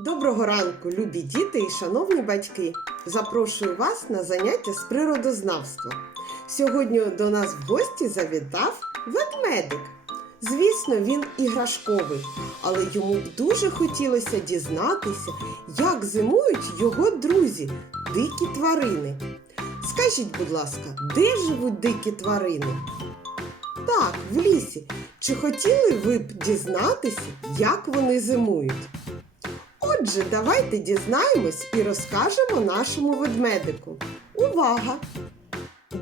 Доброго ранку, любі діти і шановні батьки! Запрошую вас на заняття з природознавства. Сьогодні до нас в гості завітав ведмедик. Звісно, він іграшковий, але йому б дуже хотілося дізнатися, як зимують його друзі, дикі тварини. Скажіть, будь ласка, де живуть дикі тварини? Так, в лісі. Чи хотіли ви б дізнатися, як вони зимують? Отже, давайте дізнаємось і розкажемо нашому ведмедику. Увага!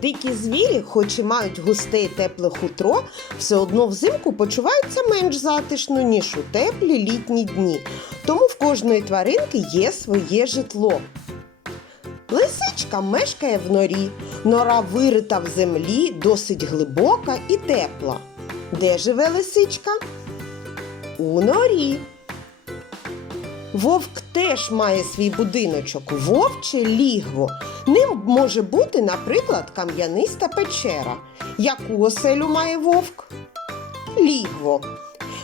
Дикі звірі, хоч і мають густе і тепле хутро, все одно взимку почуваються менш затишно, ніж у теплі літні дні. Тому в кожної тваринки є своє житло. Лисичка мешкає в норі. Нора вирита в землі, досить глибока і тепла. Де живе лисичка? У норі. Вовк теж має свій будиночок, вовче лігво. Ним може бути, наприклад, кам'яниста печера. Яку оселю має вовк? Лігво.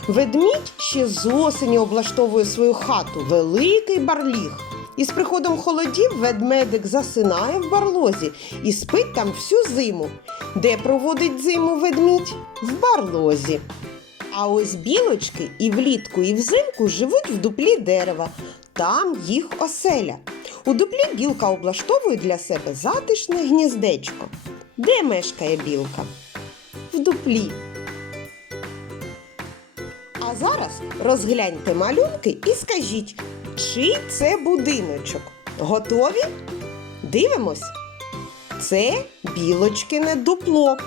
Ведмідь ще з осені облаштовує свою хату великий барліг. І з приходом холодів ведмедик засинає в барлозі і спить там всю зиму. Де проводить зиму ведмідь? В барлозі. А ось білочки і влітку, і взимку живуть в дуплі дерева. Там їх оселя. У дуплі білка облаштовує для себе затишне гніздечко. Де мешкає білка? В дуплі. А зараз розгляньте малюнки і скажіть, чий це будиночок? Готові? Дивимось. Це білочкине дупло.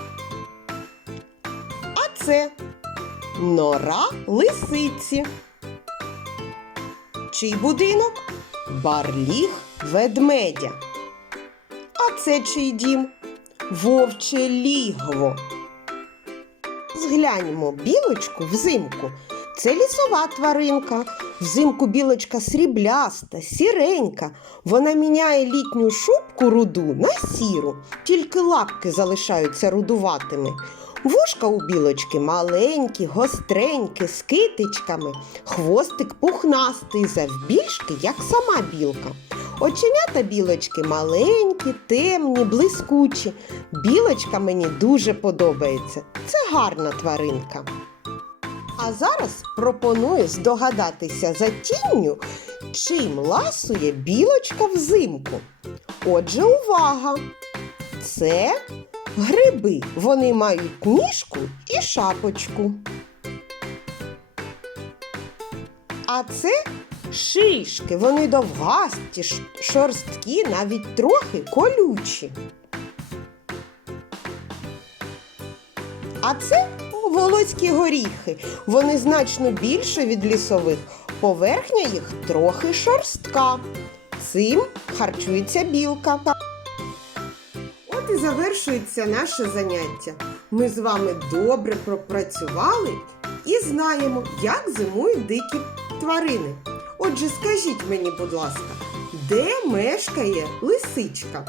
А це Нора лисиці. Чий будинок? Барліг ведмедя. А це чий дім? Вовче лігво. Згляньмо білочку взимку. Це лісова тваринка. Взимку білочка срібляста, сіренька. Вона міняє літню шубку руду на сіру, тільки лапки залишаються рудуватими. Вушка у білочки маленькі, гостренькі, з китичками, хвостик пухнастий, завбільшки, як сама білка. Оченята білочки маленькі, темні, блискучі. Білочка мені дуже подобається. Це гарна тваринка. А зараз пропоную здогадатися за тінню, чим ласує білочка взимку. Отже, увага! Це гриби. Вони мають ніжку і шапочку. А це шишки. Вони довгасті, шорсткі, навіть трохи колючі. А це волоські горіхи. Вони значно більше від лісових. Поверхня їх трохи шорстка. Цим харчується білка. Завершується наше заняття. Ми з вами добре пропрацювали і знаємо, як зимують дикі тварини. Отже, скажіть мені, будь ласка, де мешкає лисичка?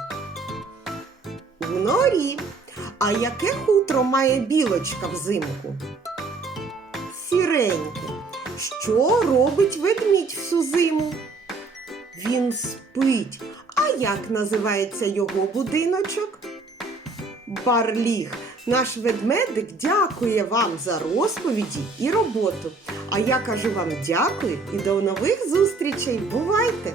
У норі. А яке хутро має білочка взимку? Сіреньке. Що робить ведмідь всю зиму? Він спить. А як називається його будиночок? Барліг. Наш ведмедик дякує вам за розповіді і роботу. А я кажу вам дякую і до нових зустрічей. Бувайте!